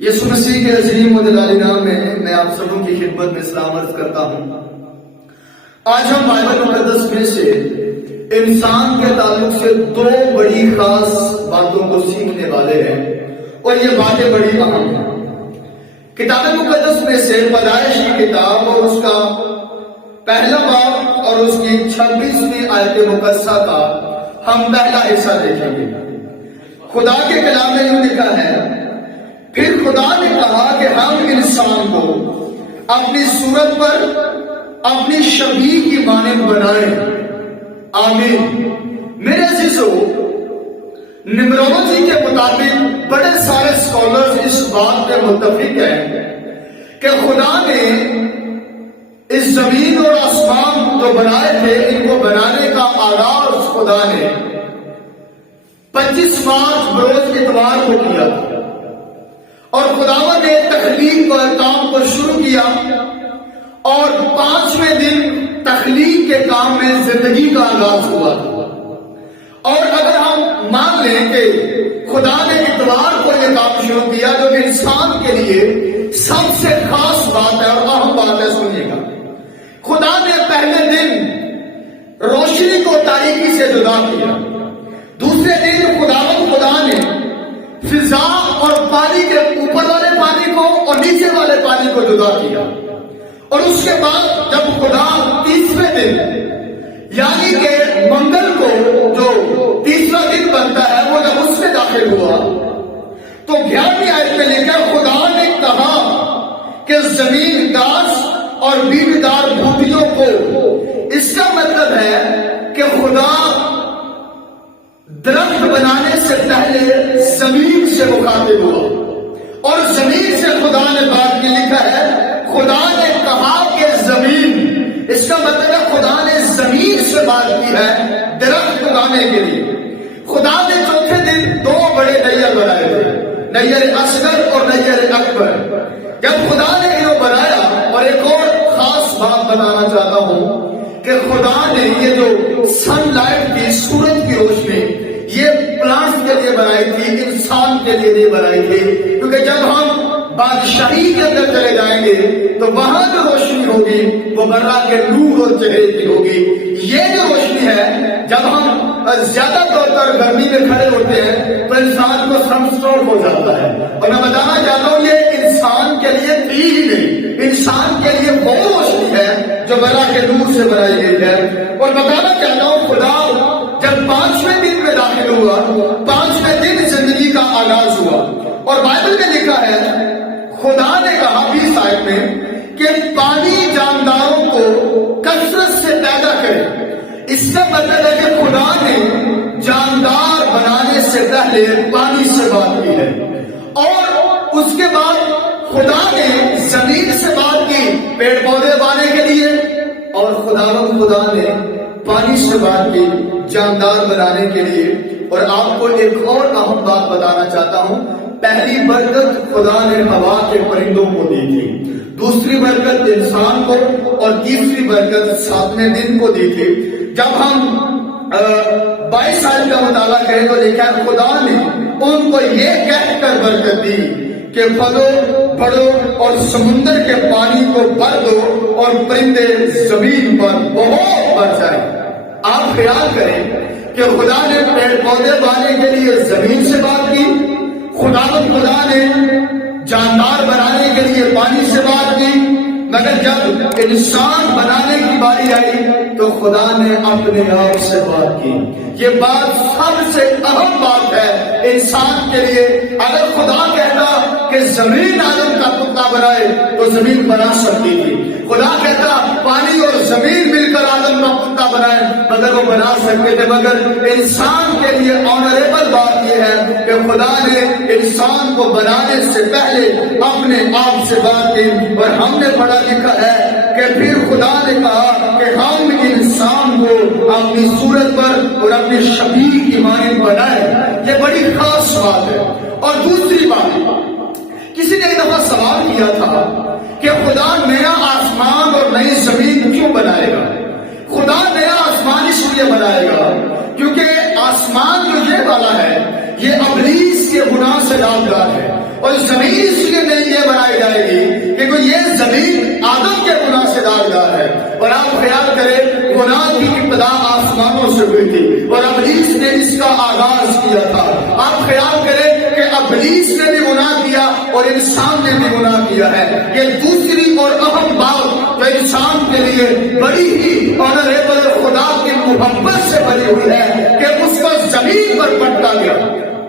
یسوع مسیح کے عظیم و جلالی نام میں آپ سبوں کی خدمت میں سلام عرض کرتا ہوں۔ آج ہم بائبل مقدس میں سے انسان کے تعلق سے دو بڑی خاص باتوں کو سیکھنے والے ہیں، اور یہ باتیں بڑی اہم ہیں۔ کتاب مقدس میں سے پیدائش کی کتاب اور اس کا پہلا باب اور اس کی 26ویں آیت مقدسہ کا ہم پہلا حصہ دیکھیں گے۔ خدا کے کلام میں یوں لکھا ہے، پھر خدا نے کہا کہ ہم انسان کو اپنی صورت پر اپنی شبیہ کی مانند بنائیں۔ آمین۔ میرے عزیزو، نیمرولوجی کے مطابق بڑے سارے اسکالرز اس بات پہ متفق ہیں کہ خدا نے اس زمین اور آسمان جو بنائے تھے، ان کو بنانے کا آغاز خدا نے 25 مارچ بروز اتوار کو کیا تھا، اور خداوند نے تخلیق اور کام کو شروع کیا، اور 5ویں دن تخلیق کے کام میں زندگی کا آغاز ہوا تھا۔ اور اگر ہم مان لیں کہ خدا نے اتوار کو یہ کام شروع کیا، جو کہ انسان کے لیے سب سے خاص بات ہے اور اہم بات ہے، سنیے گا، خدا نے پہلے دن روشنی کو تاریکی سے جدا کیا، دوسرے دن خدا نے فضا اور پانی کے اوپر والے پانی کو اور نیچے والے پانی کو جدا کیا، اور اس کے بعد جب خدا تیسرے دن یعنی کہ منگل کو جو تیسرا دن بنتا ہے، وہ جب اس میں داخل ہوا تو 11ویں آیت میں لکھا، خدا نے کہا کہ زمین گھاس اور بیجدار بوٹیوں کو۔ اس کا مطلب ہے کہ خدا درخت بنانے سے پہلے زمین سے مخاطب ہوا، اور زمین سے خدا نے بات کی۔ لکھا ہے خدا نے کہا کہ زمین، اس کا مطلب ہے خدا نے زمین سے بات کی ہے درخت بنانے کے لیے۔ خدا نے چوتھے دن دو بڑے نیر بنائے تھے، نیر اصغر اور نیر اکبر۔ جب خدا نے انہوں بنایا، اور ایک اور خاص بات بتانا چاہتا ہوں کہ خدا نے یہ جو سن لائٹ کی، سورج کی روشنی، یہ پلانٹس کے لیے بنائی تھی، انسان کے لیے نہیں بنائی تھی، کیونکہ جب ہم بادشاہی کے اندر چلے جائیں گے تو وہاں جو روشنی ہوگی وہ برا کے نور اور چہرے کی ہوگی۔ یہ جو روشنی ہے، جب ہم زیادہ طور پر گرمی میں کھڑے ہوتے ہیں تو انسان کو سن اسٹروک ہو جاتا ہے، اور میں بتانا چاہتا ہوں یہ انسان کے لیے تھی ہی نہیں، انسان کے لیے وہ روشنی ہے جو برا کے نور سے بنائی گئی ہے۔ اور بتانا چاہتا ہوں خدا جب 5ویں دن میں داخل ہوا، 5ویں دن زندگی کا آغاز ہوا، اور بائبل میں لکھا ہے خدا نے کہا 20 آیت میں کہ پانی جانداروں کو کثرت سے پیدا کرے۔ اس کا مطلب ہے کہ خدا نے جاندار بنانے سے پہلے پانی سے بات کی ہے، اور اس کے بعد خدا نے زمین سے بات کی پیڑ پودے اگانے کے لیے، اور خدا نے پانی سے بات کی جاندار بنانے کے لیے۔ اور آپ کو ایک اور اہم بات بتانا چاہتا ہوں، پہلی برکت خدا نے ہوا کے پرندوں کو دی تھی، دوسری برکت انسان کو، اور تیسری برکت 7ویں دن کو دی تھی۔ جب ہم 22 سال کا مطالعہ کریں تو لکھا ہے خدا نے ان کو یہ کہہ کر برکت دی کہ پھلو بڑھو اور سمندر کے پانی کو بھر دو، اور پرندے زمین پر بہت بڑھ جائیں۔ آپ خیال کریں کہ خدا نے پیڑ پودے اگانے کے لیے زمین سے بات کی، خدا نے جاندار بنانے کے لیے پانی سے بات کی، مگر جب انسان بنانے کی باری آئی تو خدا نے اپنے آپ سے بات کی۔ یہ بات سب سے اہم بات ہے انسان کے لیے۔ اگر خدا کہتا کہ زمین آدم کا پتلا بنائے تو زمین بنا سکتی تھی، خدا کہتا پانی اور زمین مل کر آدم کا پتلا بنائے مگر وہ بنا سکتے تھے، مگر انسان کے لیے آنریبل بات یہ ہے کہ خدا نے انسان کو بنانے سے پہلے اپنے آپ سے بات کی۔ اور ہم نے پڑھا لکھا ہے کہ پھر خدا نے کہا کہ ہم انسان کو اپنی صورت پر اور اپنی شبیہ کی مانند بنائے۔ یہ بڑی خاص بات ہے۔ اور دوسری بات، کسی نے ایک دفعہ سوال کیا تھا کہ خدا نیا آسمان اور نئی زمین کیوں بنائے گا؟ خدا نیا آسمان اس لیے بنائے گا کیونکہ آسمان جو یہ والا ہے یہ ابلیس کے گناہ سے لاگدار ہے، اور زمین اس لیے زمین آدم کے گناہ سے داغدار ہے، اور آپ خیال کریں گناہ کی ابتدا آسمانوں سے ہوئی تھی اور ابلیس نے اس کا آغاز کیا تھا۔ آپ خیال کریں کہ ابلیس نے بھی گناہ کیا اور انسان نے بھی گناہ کیا ہے۔ یہ دوسری اور اہم بات جو انسان کے لیے بڑی ہی آنریبل خدا کی محبت سے بھری ہوئی ہے کہ اس کو زمین پر پٹکا گیا۔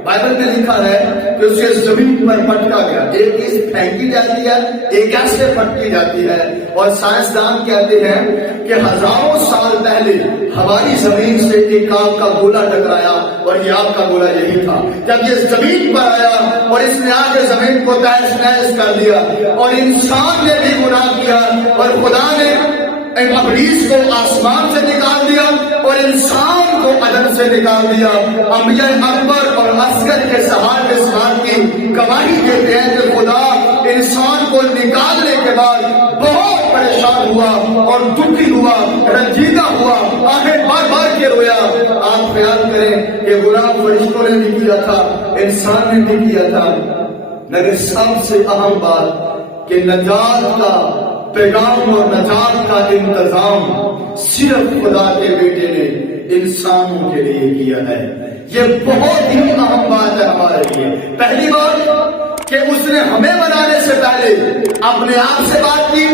بائبل میں لکھا ہے کہ اسے زمین پر پٹکا گیا۔ ایک چیز پھینکی جاتی ہے، ایک ایسے پٹکی جاتی ہے، اور سائنسدان کہتے ہیں کہ ہزاروں سال پہلے ہماری زمین سے ایک آگ کا گولا ٹکرایا، اور یہ آگ کا گولا یہی تھا۔ جب یہ زمین پر آیا اور اس نے آ کے زمین کو تہس نہس کر دیا، اور انسان نے بھی گناہ کیا، اور خدا نے ابلیس کو آسمان سے نکال دیا اور انسان کو عدن سے نکال دیا۔ انبیاء اکبر اور اصغر کے صحابہ اس بات کی گواہی دیتے ہیں کہ خدا انسان کو نکالنے کے بعد بہت پریشان ہوا اور دکھی ہوا، رنجیدہ ہوا، آنکھیں بار بار کے رویا۔ آپ خیال کریں کہ گناہ فرشتوں نے بھی کیا تھا، انسان نے بھی کیا تھا، لیکن سب سے اہم بات کہ نجات کا پیغام اور نجات کا انتظام صرف خدا کے بیٹے نے انسانوں کے لیے کیا ہے۔ یہ بہت ہی اہم بات ہے ہمارے لیے۔ پہلی بات کہ اس نے ہمیں بنانے سے پہلے اپنے آپ سے بات کی،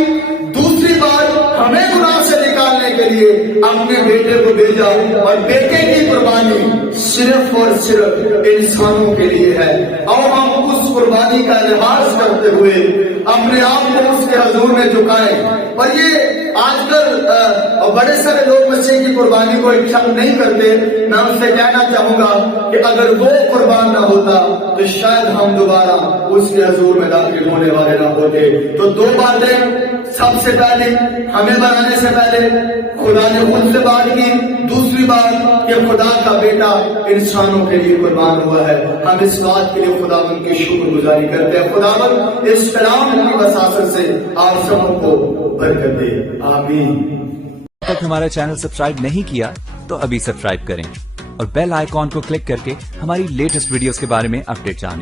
دوسری بات ہمیں گناہ سے نکالنے کے لیے اپنے بیٹے کو بھیجا، اور بیٹے کی قربانی صرف اور صرف انسانوں کے لیے ہے۔ اور ہم اس قربانی کا لحاظ کرتے ہوئے اپنے آپ کو اس کے حضور میں جھکائیں۔ اور یہ آج کل بڑے سارے لوگ مسیح کی قربانی کو ایکسپٹ نہیں کرتے۔ میں ان سے کہنا چاہوں گا کہ اگر وہ قربان نہ ہوتا تو شاید ہم دوبارہ اس کے حضور میں داخل ہونے والے نہ ہوتے۔ تو دو باتیں، سب سے پہلے ہمیں بنانے سے پہلے خدا نے خود سے بات کی، دوسری بات کہ خدا کا بیٹا انسانوں کے لیے قربان ہوا ہے۔ ہم اس بات کے لیے خدا ان کی شکر گزاری کرتے ہیں۔ خدا اس کلام کی وساطت سے آپ سب کو برکت دے، آمین۔ اب تک ہمارا چینل سبسکرائب نہیں کیا تو ابھی سبسکرائب کریں اور بیل آئیکن کو کلک کر کے ہماری لیٹسٹ ویڈیوز کے بارے میں اپڈیٹ جانیں۔